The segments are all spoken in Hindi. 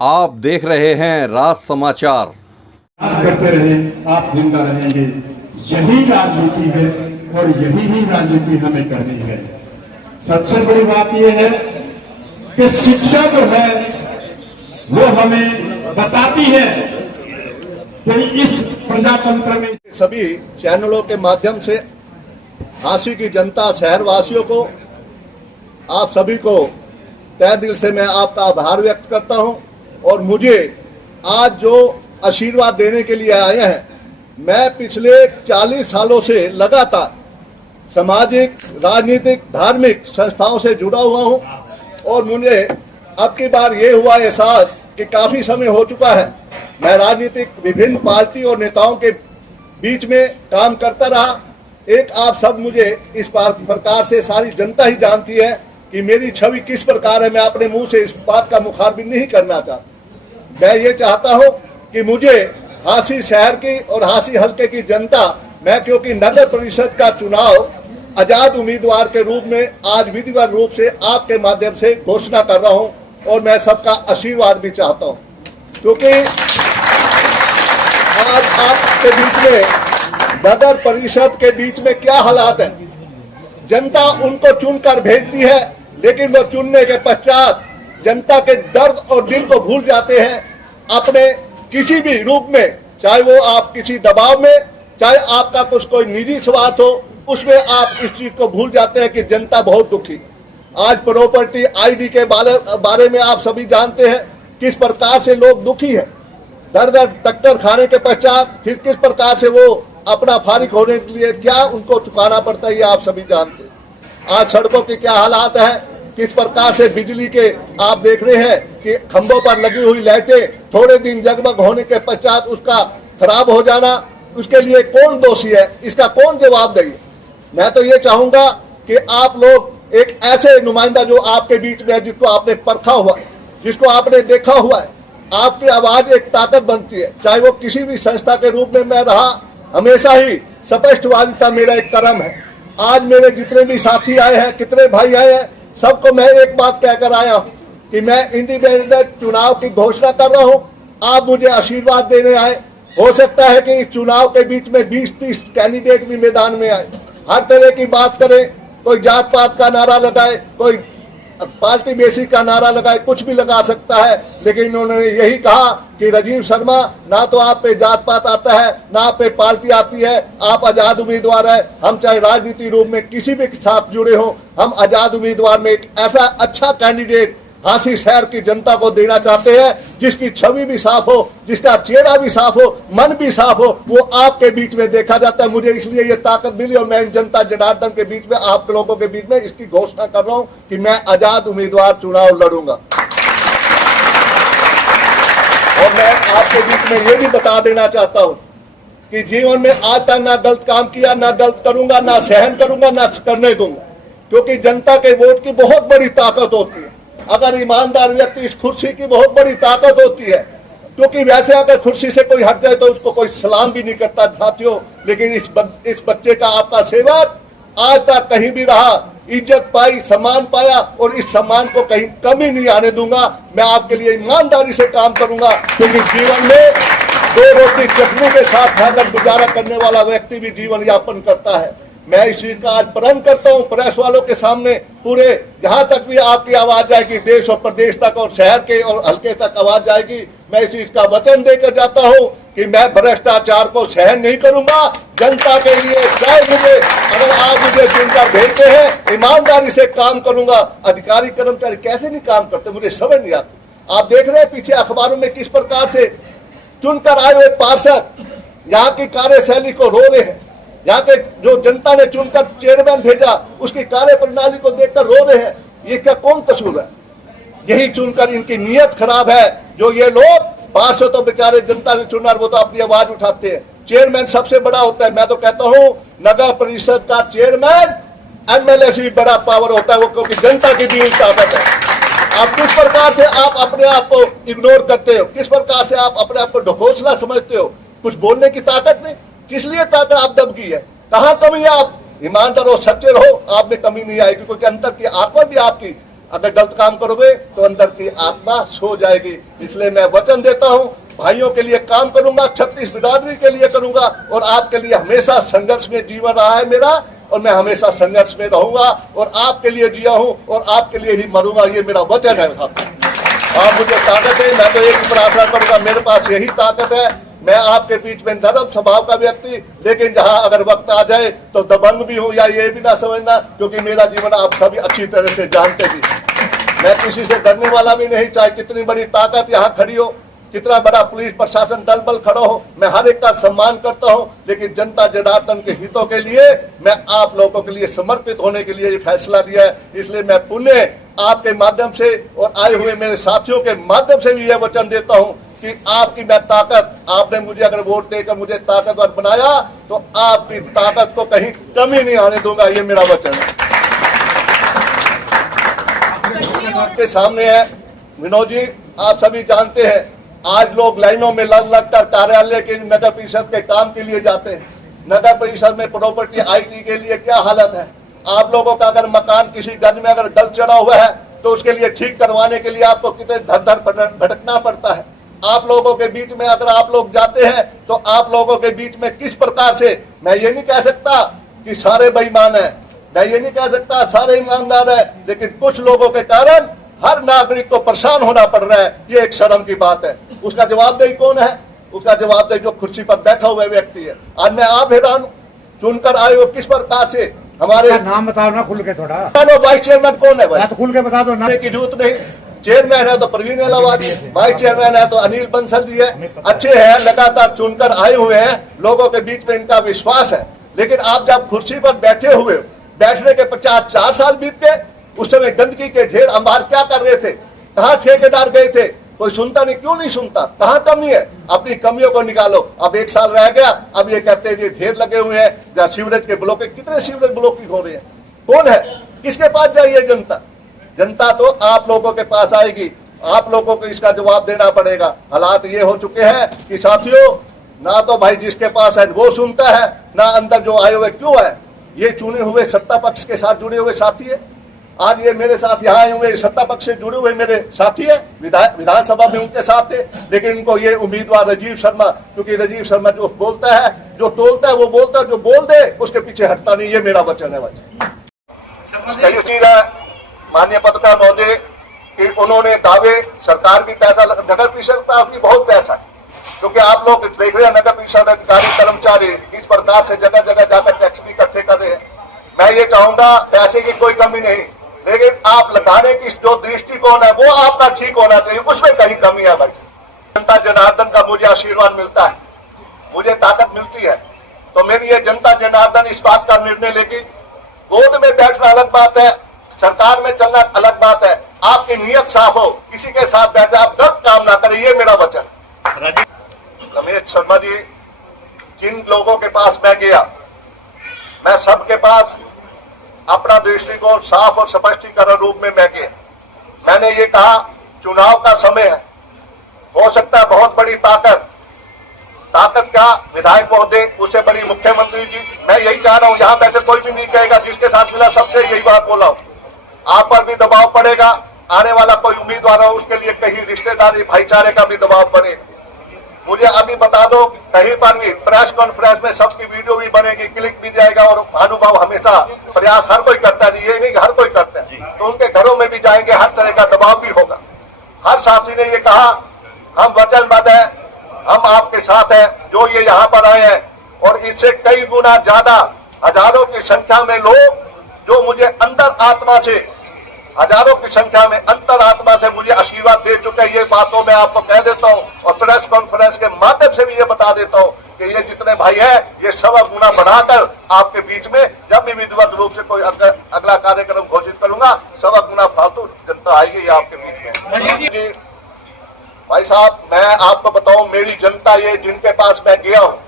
आप देख रहे हैं राज समाचार। आप करते रहे, आप जिंदा रहेंगे। यही राजनीति है और यही ही राजनीति हमें करनी है। सबसे बड़ी बात यह है कि शिक्षा जो है वो हमें बताती है कि इस प्रजातंत्र में सभी चैनलों के माध्यम से झांसी की जनता, शहरवासियों को, आप सभी को तहे दिल से मैं आपका आभार व्यक्त करता हूं। और मुझे आज जो आशीर्वाद देने के लिए आए हैं, मैं पिछले 40 सालों से लगातार सामाजिक, राजनीतिक, धार्मिक संस्थाओं से जुड़ा हुआ हूं और मुझे अब की बार ये हुआ एहसास कि काफ़ी समय हो चुका है मैं राजनीतिक विभिन्न पार्टी और नेताओं के बीच में काम करता रहा। एक आप सब मुझे इस प्रकार से सारी जनता ही जानती है कि मेरी छवि किस प्रकार है। मैं अपने मुंह से इस बात का मुखारबिन नहीं करना चाहता। मैं ये चाहता हूं कि मुझे झांसी शहर की और झांसी हल्के की जनता, मैं क्योंकि नगर परिषद का चुनाव आजाद उम्मीदवार के रूप में आज विधिवत रूप से आपके माध्यम से घोषणा कर रहा हूं और मैं सबका आशीर्वाद भी चाहता हूं, क्योंकि आज आपके बीच में नगर परिषद के बीच में क्या हालात है। जनता उनको चुनकर भेजती है, लेकिन वो चुनने के पश्चात जनता के दर्द और दिल को भूल जाते हैं अपने किसी भी रूप में, चाहे वो आप किसी दबाव में, चाहे आपका कुछ कोई निजी स्वार्थ हो, उसमें आप इस चीज को भूल जाते हैं कि जनता बहुत दुखी। आज प्रॉपर्टी आईडी के बारे में आप सभी जानते हैं किस प्रकार से लोग दुखी हैं। दर दर टक्कर खाने के पश्चात फिर किस प्रकार से वो अपना फारिग होने के लिए क्या उनको चुकाना पड़ता है, ये आप सभी जानते हैं। आज सड़कों के क्या हालात हैं, किस प्रकार से बिजली के आप देख रहे हैं कि खंभों पर लगी हुई लाइटें थोड़े दिन जगमग होने के पश्चात उसका खराब हो जाना, उसके लिए कौन दोषी है, इसका कौन जवाबदेही है। मैं तो ये चाहूंगा कि आप लोग एक ऐसे नुमाइंदा जो आपके बीच में है, जिसको आपने परखा हुआ है, जिसको आपने देखा हुआ है, आपकी आवाज एक ताकत बनती है। चाहे वो किसी भी संस्था के रूप में मैं रहा, हमेशा ही स्पष्टवादिता मेरा एक कर्म है। आज मेरे जितने भी साथी आए हैं, कितने भाई आए हैं, सबको मैं एक बात कहकर आया हूं कि मैं इंडिपेंडेंट चुनाव की घोषणा कर रहा हूं। आप मुझे आशीर्वाद देने आए। हो सकता है कि इस चुनाव के बीच में 20-30 कैंडिडेट भी मैदान में आए, हर तरह की बात करें, कोई जात पात का नारा लगाए, कोई पार्टी बेसिक का नारा लगाए, कुछ भी लगा सकता है, लेकिन उन्होंने यही कहा कि राजीव शर्मा, ना तो आप पे जात पात आता है, ना आप पे पार्टी आती है, आप आजाद उम्मीदवार है। हम चाहे राजनीति रूप में किसी भी साथ जुड़े हो, हम आजाद उम्मीदवार में एक ऐसा अच्छा कैंडिडेट झांसी शहर की जनता को देना चाहते हैं जिसकी छवि भी साफ हो, जिसका चेहरा भी साफ हो, मन भी साफ हो। वो आपके बीच में देखा जाता है। मुझे इसलिए ये ताकत मिली और मैं जनता जनार्दन के बीच में, आप लोगों के बीच में इसकी घोषणा कर रहा हूं कि मैं आजाद उम्मीदवार चुनाव लड़ूंगा। और मैं आपके बीच में ये भी बता देना चाहता हूं कि जीवन में आज तक ना गलत काम किया, ना गलत करूंगा, ना सहन करूंगा, ना करने दूंगा, क्योंकि जनता के वोट की बहुत बड़ी ताकत होती है। अगर ईमानदार व्यक्ति, इस कुर्सी की बहुत बड़ी ताकत होती है, क्योंकि वैसे अगर कुर्सी से कोई हट जाए तो उसको कोई सलाम भी नहीं करता साथियों, लेकिन इस बच्चे का आपका सेवक आज तक कहीं भी रहा, इज्जत पाई, सम्मान पाया और इस सम्मान को कहीं कमी नहीं आने दूंगा। मैं आपके लिए ईमानदारी से काम करूंगा, क्योंकि जीवन में 2 रोटी चटनी के साथ खाकर गुजारा करने वाला व्यक्ति भी जीवन यापन करता है। मैं इस चीज का आज प्रण करता हूं प्रेस वालों के सामने, पूरे जहां तक भी आपकी आवाज जाएगी, देश और प्रदेश तक और शहर के और हल्के तक आवाज जाएगी। मैं इस चीज का वचन देकर जाता हूं कि मैं भ्रष्टाचार को सहन नहीं करूंगा। जनता के लिए चाहे मुझे, अगर आप मुझे चुनकर भेजते हैं, ईमानदारी से काम करूंगा। अधिकारी कर्मचारी कैसे नहीं काम करते, मुझे समझ नहीं आती। आप देख रहे हैं पीछे अखबारों में किस प्रकार से चुनकर आए हुए पार्षद यहाँ की कार्यशैली को रो रहे हैं। यहाँ के जो जनता ने चुनकर चेयरमैन भेजा, उसकी कार्य प्रणाली को देखकर रो रहे हैं। ये क्या कौन कसूर है? यही चुनकर इनकी नीयत खराब है। जो ये लोग पार्षद तो बेचारे जनता ने चुनकर वो तो अपनी आवाज उठाते हैं। चेयरमैन सबसे बड़ा होता है। मैं तो कहता हूँ नगर परिषद का चेयरमैन एमएलए से भी बड़ा पावर होता है वो, क्योंकि जनता की दी हुई ताकत है। आप किस प्रकार से आप अपने आप को इग्नोर करते हो, किस प्रकार से आप अपने आप को ढकोसला समझते हो, कुछ बोलने की ताकत नहीं। किस लिए ताकत आप दबकी है? कहाँ कमी है? आप ईमानदार हो, सच्चे रहो, आप में कमी नहीं आएगी, क्योंकि अंतर की आत्मा भी आपकी अगर गलत काम करोगे तो अंदर की आत्मा सो जाएगी। इसलिए मैं वचन देता हूं, भाइयों के लिए काम करूंगा, छत्तीस बिरादरी के लिए करूंगा और आपके लिए हमेशा संघर्ष में जीवन रहा है मेरा और मैं हमेशा संघर्ष में रहूंगा और आपके लिए जिया हूं और आपके लिए ही मरूंगा। ये मेरा वचन है। आप मुझे ताकत है, मैं तो एक ही प्रार्थना करूंगा, मेरे पास यही ताकत है। मैं आपके बीच में नरम स्वभाव का व्यक्ति, लेकिन जहां अगर वक्त आ जाए तो दबंग भी हूं, या ये भी ना समझना, क्योंकि मेरा जीवन आप सभी अच्छी तरह से जानते भी। मैं किसी से डरने वाला भी नहीं, चाहे कितनी बड़ी ताकत यहाँ खड़ी हो, कितना बड़ा पुलिस प्रशासन दल बल खड़ा हो, मैं हर एक का सम्मान करता हूं, लेकिन जनता जनार्दन के हितों के लिए मैं आप लोगों के लिए समर्पित होने के लिए ये फैसला लिया है। इसलिए मैं पुण्य आपके माध्यम से और आए हुए मेरे साथियों के माध्यम से भी यह वचन देता हूं कि आपकी मैं ताकत, आपने मुझे अगर वोट देकर मुझे ताकतवर बनाया तो आपकी ताकत को कहीं कमी नहीं आने दूंगा। ये मेरा वचन है। आपके सामने है विनोद जी, आप सभी जानते हैं आज लोग लाइनों में लग कर कार्यालय के नगर परिषद के काम के लिए जाते हैं। नगर परिषद में प्रॉपर्टी IT के लिए क्या हालत है। आप लोगों का अगर मकान किसी गज में अगर गल चढ़ा हुआ है तो उसके लिए ठीक करवाने के लिए आपको कितने धर धर भटकना पड़ता है। आप लोगों के बीच में अगर आप लोग जाते हैं तो आप लोगों के बीच में किस प्रकार से, मैं ये नहीं कह सकता कि सारे बेईमान है, मैं ये नहीं कह सकता सारे ईमानदार है, लेकिन कुछ लोगों के कारण हर नागरिक को परेशान होना पड़ रहा है। ये एक शर्म की बात है। उसका जवाबदेही कौन है? उसका जवाबदेही जो कुर्सी पर बैठा हुआ व्यक्ति है। आज मैं आप हैरान चुनकर आए हो किस प्रकार से हमारे नाम बताओ ना खुल के थोड़ा। वाइस चेयरमैन कौन है भाई? तो खुल के बता दो ना। की जरूरत नहीं। चेयरमैन है तो प्रवीण एलावादी, वाइस चेयरमैन है तो अनिल बंसल जी है। अच्छे हैं, लगातार चुनकर आए हुए हैं, लोगों के बीच में इनका विश्वास है। लेकिन आप जब कुर्सी पर बैठे हुए, बैठने के 4 साल बीत गए, उस समय गंदगी के ढेर अंबार क्या कर रहे थे? कहाँ ठेकेदार गए थे? कोई सुनता नहीं। क्यों नहीं सुनता? कहाँ कमी है? अपनी कमियों को निकालो। अब 1 साल रह गया, अब ये कहते हैं ढेर लगे हुए हैं या सीवरेज के ब्लॉक, कितने सीवरेज ब्लॉकिंग हो रहे हैं? कौन है? किसके पास जाइए जनता? जनता तो आप लोगों के पास आएगी। आप लोगों को इसका जवाब देना पड़ेगा। हालात ये हो चुके हैं कि साथियों, ना तो भाई जिसके पास है वो सुनता है, ना अंदर जो आए हुए क्यों है, ये चुने हुए सत्ता पक्ष के साथ जुड़े हुए साथी है। आज ये मेरे साथ यहाँ आए हुए सत्ता पक्ष से जुड़े हुए मेरे साथी है, विधानसभा में उनके साथ थे। लेकिन इनको ये उम्मीदवार राजीव शर्मा, क्योंकि राजीव शर्मा जो बोलता है, जो तोलता है वो बोलता है, जो बोल दे उसके पीछे हटता नहीं। ये मेरा वचन है। कई चीज है माननीय पत्रकार महोदय कि उन्होंने दावे, सरकार भी पैसा, नगर परिषद का भी बहुत पैसा है, क्योंकि आप लोग देख रहे हैं नगर परिषद अधिकारी कर्मचारी किस प्रकार से जगह जगह जाकर टैक्स भी इकट्ठे कर रहे हैं। मैं ये चाहूंगा पैसे की कोई कमी नहीं, लेकिन आप लगाने की जो दृष्टिकोण है वो आपका ठीक होना चाहिए, उसमें कहीं कमी है भाई। जनता जनार्दन का मुझे आशीर्वाद मिलता है, मुझे ताकत मिलती है, तो मेरी ये जनता जनार्दन इस बात का निर्णय लेगी। गोद में बैठना अलग बात है, सरकार में चलना अलग बात है। आपकी नीयत साफ हो, किसी के साथ बैठ जाए, आप गलत काम ना करें, ये मेरा वचन। रमेश शर्मा जी, जिन लोगों के पास मैं गया, मैं सबके पास अपना दृष्टिकोण साफ और स्पष्टीकरण रूप में मैं गया। मैंने ये कहा चुनाव का समय है, हो सकता है बहुत बड़ी ताकत क्या विधायक महोदय, उससे बड़ी मुख्यमंत्री जी। मैं यही कह रहा हूँ, यहाँ बैठे कोई भी नहीं कहेगा, जिसके साथ मिला सबसे यही बात बोला हूँ। आप पर भी दबाव पड़ेगा, आने वाला कोई उम्मीदवार हो उसके लिए कहीं रिश्तेदारी भाईचारे का भी दबाव पड़े। मुझे अभी बता दो, कहीं पर भी प्रेस कॉन्फ्रेंस में सबकी वीडियो भी बनेगी, क्लिक भी जाएगा, और अनुभव हमेशा प्रयास हर कोई करता है, ये नहीं हर कोई करता है, तो उनके घरों में भी जाएंगे, हर तरह का दबाव भी होगा। हर साथी ने ये कहा हम वचनबद्ध है, हम आपके साथ हैं, जो ये यहाँ पर आए हैं, और इससे कई गुना ज्यादा हजारों की संख्या में लोग जो मुझे अंदर आत्मा से, हजारों की संख्या में अंतर आत्मा से मुझे आशीर्वाद दे चुके हैं। ये बातों में आपको कह देता हूँ और प्रेस कॉन्फ्रेंस के माध्यम से भी ये बता देता हूँ कि ये जितने भाई हैं, ये 100 गुना बढ़ाकर आपके बीच में जब भी विधिवत रूप से कोई अगला कार्यक्रम घोषित करूंगा, 100 गुना फालतू जनता आएगी आपके बीच में। भाई साहब, मैं आपको बताऊं, मेरी जनता ये जिनके पास मैं गया हूँ,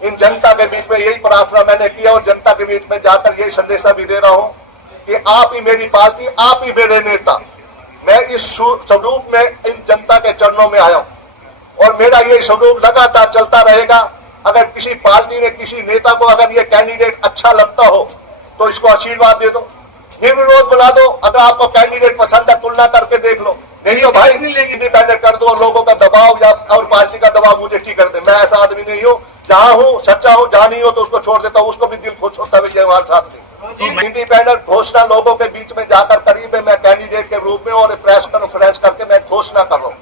इन जनता के बीच में यही प्रार्थना मैंने किया और जनता के बीच में जाकर यही संदेशा भी दे रहा हूँ कि आप ही मेरी पार्टी, आप ही मेरे नेता। मैं इस स्वरूप में इन जनता के चरणों में आया हूँ और मेरा ये स्वरूप लगातार चलता रहेगा। अगर किसी पार्टी ने किसी नेता को अगर ये कैंडिडेट अच्छा लगता हो तो इसको आशीर्वाद दे दो, निर्विरोध बना दो। अगर आपको कैंडिडेट पसंद है तुलना करके देख लो, नहीं तो भाई इंडिपेंडेंट कर दो। लोगों का दबाव या और पार्टी का दबाव मुझे ठीक कर दे। मैं ऐसा आदमी नहीं हूँ, जहाँ हूँ सच्चा हूँ, जहाँ नहीं हो तो उसको छोड़ देता हूँ। उसको भी दिल खुश होता है हमारे साथ नहीं। इंडिपेंडेंट घोषणा लोगों के बीच में जाकर करीब मैं कैंडिडेट के रूप में और प्रेस कॉन्फ्रेंस करके मैं घोषणा कर रहा हूँ।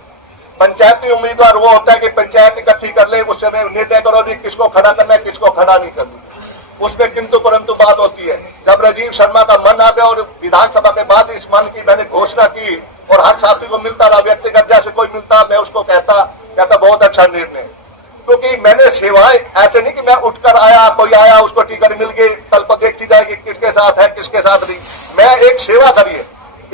पंचायती उम्मीदवार वो होता है कि पंचायत इकट्ठी कर ले, उससे मैं निर्णय करो नहीं किसको खड़ा करना है किसको खड़ा नहीं करना। उसमें किंतु परंतु बात होती है। जब राजीव शर्मा का मन आ गया और विधानसभा के बाद इस मन की मैंने घोषणा की और हर साथी को मिलता रहा, व्यक्तिगत जैसे कोई मिलता मैं उसको कहता बहुत अच्छा निर्णय। क्योंकि मैंने सेवाएं ऐसे नहीं कि मैं उठकर आया, कोई आया उसको टिकट मिल गई, कल पर देखी जाएगी किसके साथ है किसके साथ नहीं। मैं एक सेवा करी है,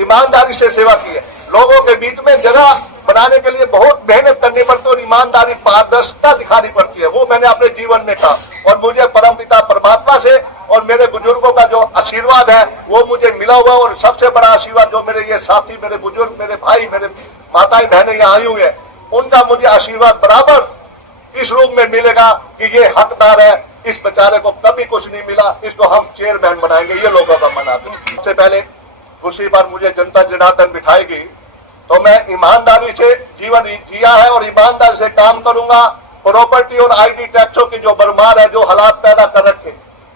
ईमानदारी से सेवा की है। लोगों के बीच में जगह बनाने के लिए बहुत मेहनत करनी पड़ती है और ईमानदारी पारदर्शिता दिखानी पड़ती है। वो मैंने अपने जीवन में कहा और मुझे परमपिता परमात्मा से और मेरे बुजुर्गों का जो आशीर्वाद है वो मुझे मिला हुआ। और सबसे बड़ा आशीर्वाद जो मेरे ये साथी, मेरे बुजुर्ग, मेरे भाई, मेरे माताएं बहनें यहाँ आई हुई है, उनका मुझे आशीर्वाद बराबर इस रूप में मिलेगा कि ये हकदार है। इस बेचारे को कभी कुछ नहीं मिला, इसको हम चेयरमैन बनाएंगे, ये लोगों का मना। सबसे पहले कुर्सी पर मुझे जनता जनार्दन बिठाएगी तो मैं ईमानदारी से जीवन जिया है और ईमानदारी से काम करूंगा। प्रॉपर्टी और आईटी टैक्सों की जो बरमार है, जो हालात पैदा कर रखे,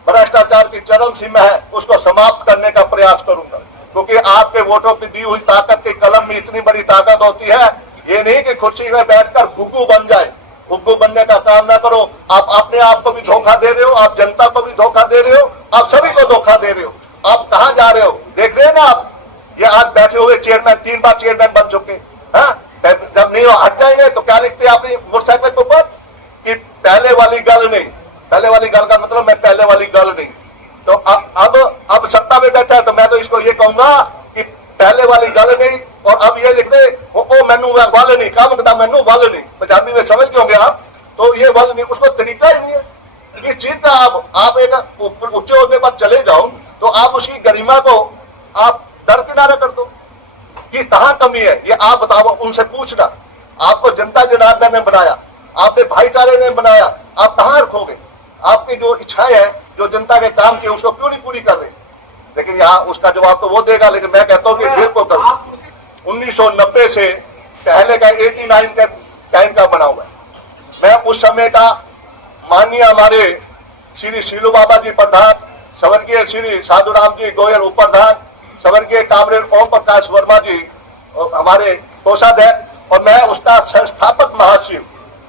भ्रष्टाचार की चरम सीमा है, उसको समाप्त करने का प्रयास करूंगा। क्योंकि आपके वोटों की दी हुई ताकत की कलम में इतनी बड़ी ताकत होती है। ये नहीं कि कुर्सी में बैठकर गुग्गू बन जाए, गुग्गू बनने का काम ना करो। आप अपने आप को भी धोखा दे रहे हो, आप जनता को भी धोखा दे रहे हो, आप सभी को धोखा दे रहे हो। आप कहाँ जा रहे हो देख रहे हैं ना आप। ये आज बैठे हुए चेयरमैन 3 बार चेयरमैन बन चुके हैं। जब नहीं हट जाएंगे तो क्या लिखते हैं अपनी मोटरसाइकिल के ऊपर कि पहले वाली गल नहीं। पहले वाली गल का मतलब मैं पहले वाली गल नहीं। तो अब सत्ता में बैठा है तो मैं तो इसको ये कहूंगा कि पहले वाली गल नहीं। और अब ये लिख दे ओ मैनू वल नहीं, क्या मतलब मैनू वल नहीं, पंजाबी में समझ क्यों गया आप। तो ये वल नहीं, उसको तरीका ही नहीं है इस चीज का। आप एक उच्च होने पर चले जाओ तो आप उसकी गरिमा को आप दरकिनारा कर दो कि कहाँ कमी है। ये आप बताओ, उनसे पूछना। आपको जनता जनार्दन ने बनाया, आपने भाईचारे ने बनाया, आप कहाँ रखोगे। आपकी जो इच्छाएं है, जो जनता के काम की, उसको क्यों नहीं पूरी कर रहे। लेकिन यहाँ उसका जवाब तो वो देगा, लेकिन मैं कहता हूँ कि बिल्कुल करो। 1990 से पहले का 89 का टाइम का बना हुआ है। मैं उस समय का माननीय हमारे श्री सीलू बाबा जी प्रधान, स्वर्गीय श्री साधुराम जी गोयल उप प्रधान, स्वर्गीय कामरेड ओम प्रकाश वर्मा जी हमारे कोषाध्यक्ष, और मैं उसका संस्थापक महासचिव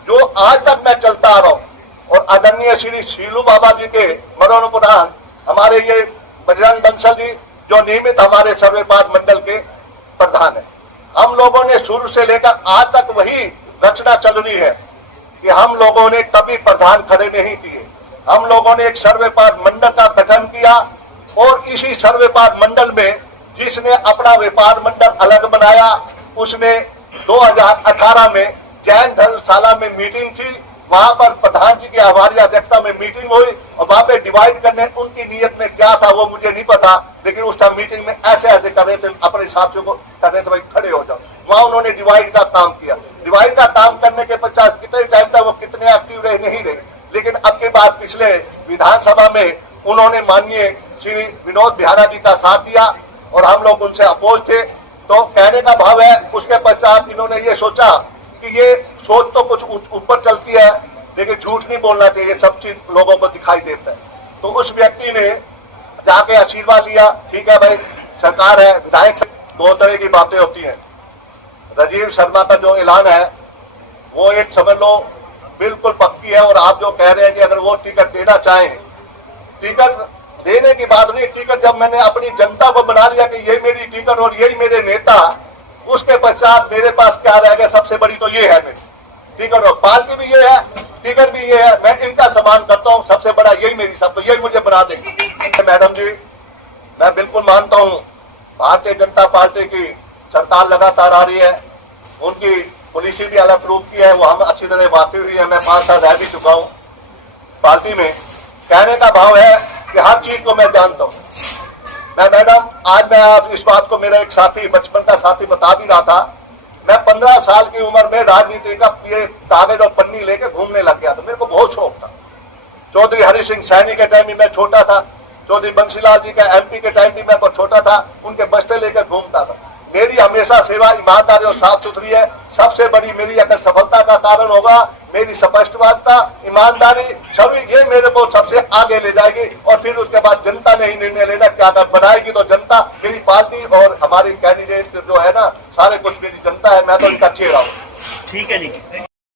जो आज तक मैं चलता आ रहा हूँ। और आदरणीय श्री सीलू बाबा जी के मरणोपरांत हमारे ये बजरंग बंसल जी जो नियमित हमारे सर्वे पाठ मंडल के प्रधान है। हम लोगों ने शुरू से लेकर आज तक वही रचना चल रही है कि हम लोगों ने कभी प्रधान खड़े नहीं किए। हम लोगों ने एक सर्वे पाठ मंडल का गठन किया और इसी सर्वे पाठ मंडल में जिसने अपना व्यापार मंडल अलग बनाया, उसने 2018 में जैन धर्मशाला में मीटिंग थी। वहां पर प्रधान जी की हमारी अध्यक्षता में मीटिंग हुई और वहां पे डिवाइड करने उनकी नीयत में क्या था वो मुझे नहीं पता, लेकिन उस टाइम मीटिंग में ऐसे कर रहे थे, अपने साथियों को कर रहे थे भाई खड़े हो जाओ। वहां उन्होंने डिवाइड का काम किया। डिवाइड का काम करने के पश्चात कितने टाइम तक वो कितने एक्टिव रहे नहीं रहे, लेकिन अब के बाद पिछले विधानसभा में उन्होंने माननीय श्री विनोद बिहारा जी का साथ दिया और हम लोग उनसे अपोज थे। तो कहने का भाव है उसके पश्चात इन्होंने ये सोचा कि ये सोच तो कुछ ऊपर चलती है, लेकिन झूठ नहीं बोलना चाहिए, सब चीज लोगों को दिखाई देता है। तो उस व्यक्ति ने जाके आशीर्वाद लिया। ठीक है भाई, सरकार है, विधायक से 2 तरह की बातें होती हैं। राजीव शर्मा का जो ऐलान है वो एक समझ लो बिल्कुल पक्की है। और आप जो कह रहे हैं कि अगर वो टिकट देना चाहें, टिकट देने की बात नहीं, टिकट जब मैंने अपनी जनता को बना लिया कि ये मेरी टिकट और यही मेरे नेता, उसके पश्चात मेरे पास क्या रह गया। सबसे बड़ी तो ये है मेरी टिकट, और पार्टी भी ये है, टिकट भी ये है, मैं इनका सम्मान करता हूँ। सबसे बड़ा यही मेरी, सब तो यही मुझे बना देंगे। मैडम जी, मैं बिल्कुल मानता हूँ भारतीय जनता पार्टी की सरकार लगातार आ रही है, उनकी पॉलिसी भी अलग रूप की है, वो हम अच्छी तरह वाकिफ हुई है। मैं 5 साल रह भी चुका हूँ पार्टी में। कहने का भाव है कि हर चीज को मैं जानता हूँ। मैं मैडम, आज मैं आप इस बात को मेरा एक साथी, बचपन का साथी बता भी रहा था। मैं 15 साल की उम्र में राजनीति का ये कागज और पन्नी लेके घूमने लग गया था। मेरे को बहुत शौक था। चौधरी हरि सिंह सैनी के टाइम में मैं छोटा था, चौधरी बंसीलाल जी का एमपी के टाइम भी मैं बहुत छोटा था, उनके बस्ते लेकर घूमता था। मेरी हमेशा सेवा ईमानदारी और साफ सुथरी है। सबसे बड़ी मेरी अगर सफलता का कारण होगा मेरी स्पष्टवादिता, ईमानदारी, छवि, ये मेरे को सबसे आगे ले जाएगी। और फिर उसके बाद जनता ने ही निर्णय लेना क्या अगर बनाएगी तो जनता, मेरी पार्टी और हमारी कैंडिडेट जो है ना, सारे कुछ मेरी जनता है, मैं तो इनका चेहरा हूँ। ठीक है जी।